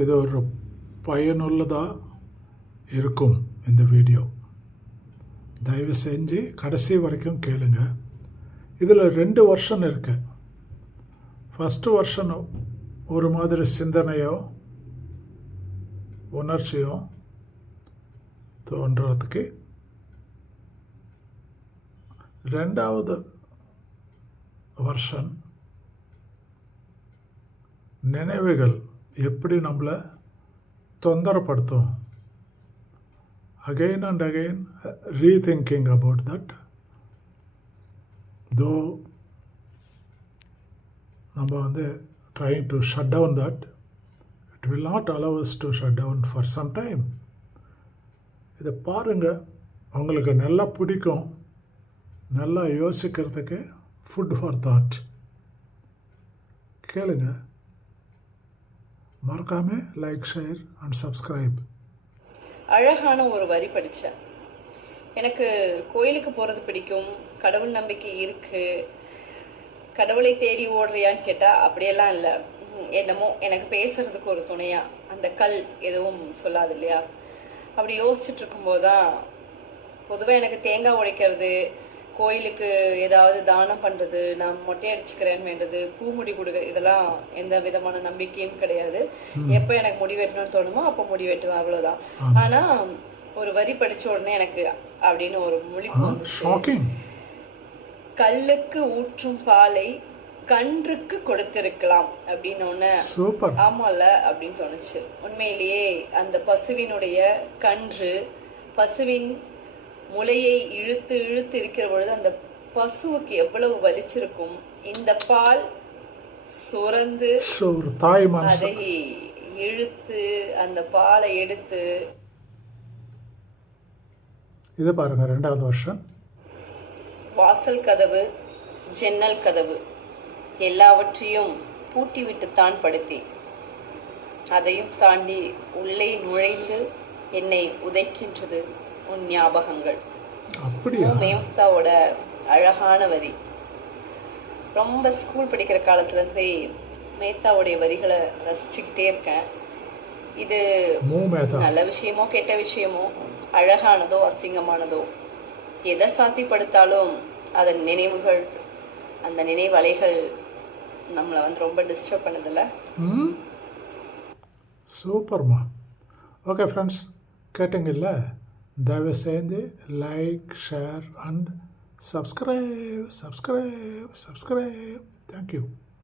இது ஒரு பயனுள்ளதாக இருக்கும் இந்த வீடியோ. தயவு செஞ்சு கடைசி வரைக்கும் கேளுங்க. இதில் 2 வெர்ஷன் இருக்கு. ஃபஸ்ட்டு வெர்ஷன் ஒரு மாதிரி சிந்தனையோ உணர்ச்சியோ தோன்றதுக்கு, 2வது வெர்ஷன் நினைவுகள் எப்படி நம்மளை தொந்தரப்படுத்தும். Again and again rethinking about that. Though நம்ம trying to shut down that, it will not allow us to shut down for some time. இதை பாருங்க, உங்களுக்கு நல்லா பிடிக்கும். நல்லா யோசிக்கிறதுக்கு ஃபுட் ஃபார் தாட். கேளுங்க. மறக்காம லைக், ஷேர் அண்ட் சப்ஸ்கிரைப். அழகான ஒரு வரி படித்தேன். எனக்கு கோயிலுக்கு போகிறது பிடிக்கும், கடவுள் நம்பிக்கை இருக்கு, கடவுளை தேடி ஓடுறியான்னு கேட்டால் அப்படியெல்லாம் இல்லை. என்னமோ எனக்கு பேசுறதுக்கு ஒரு துணையா அந்த கல் எதுவும் சொல்லாது இல்லையா? அப்படி யோசிச்சுட்டு இருக்கும்போது தான் பொதுவாக எனக்கு தேங்காய் உடைக்கிறது, கோயிலுக்கு ஏதாவது தானம் பண்ணுறது, நான் மொட்டை அடிச்சுக்கிறேன்னு வேண்டது, பூமுடி கொடுக்க, இதெல்லாம் எந்த விதமான நம்பிக்கையும் கிடையாது. எப்போ எனக்கு முடி வெட்டணும்னு தோணுமோ அப்போ முடி வெட்டுவேன், அவ்வளோதான். ஆனால் ஒரு வரி படித்த உடனே எனக்கு அப்படின்னு ஒரு முழிப்பு வந்துச்சு. கல்லுக்கு ஊற்றும் பாலை கன்றுக்கு கொடுத்திருக்கலாம் அப்படின்னு ஒன்று. ஆமால அப்படின்னு தோணுச்சு. உண்மையிலேயே அந்த பசுவினுடைய கன்று, பசுவின் முளையை இழுத்து இழுத்து இருக்கிற பொழுது அந்த பசுவுக்கு எவ்வளவு வலிச்சிருக்கும். இந்த பால் சுரந்து அதை இழுத்து அந்த பாலை எடுத்து. இது பாருங்க, 2வது வருஷம். வாசல் கதவு, ஜன்னல் கதவு எல்லாவற்றையும் பூட்டிவிட்டுத்தான் படுத்தேன். அதையும் தாண்டி உள்ளே நுழைந்து என்னை உதைக்கின்றது உன் ஞாபகங்கள். மேத்தாவோட அழகான வரி. ரொம்ப ஸ்கூல் படிக்கிற காலத்துலேருந்தே மேத்தாவுடைய வரிகளை ரசிச்சுக்கிட்டே இருக்கேன். இது நல்ல விஷயமோ கெட்ட விஷயமோ, அழகானதோ அசிங்கமானதோ, எதை சாத்திப்படுத்தாலும் அதன் நினைவுகள், அந்த நினைவலைகள் நம்மளை ரொம்ப டிஸ்டர்ப் பண்ணதில்ல. சூப்பர்மா. ஓகே ஃப்ரெண்ட்ஸ், கேட்டீங்கல்ல? தயவு செய்து like, share and subscribe. Thank you.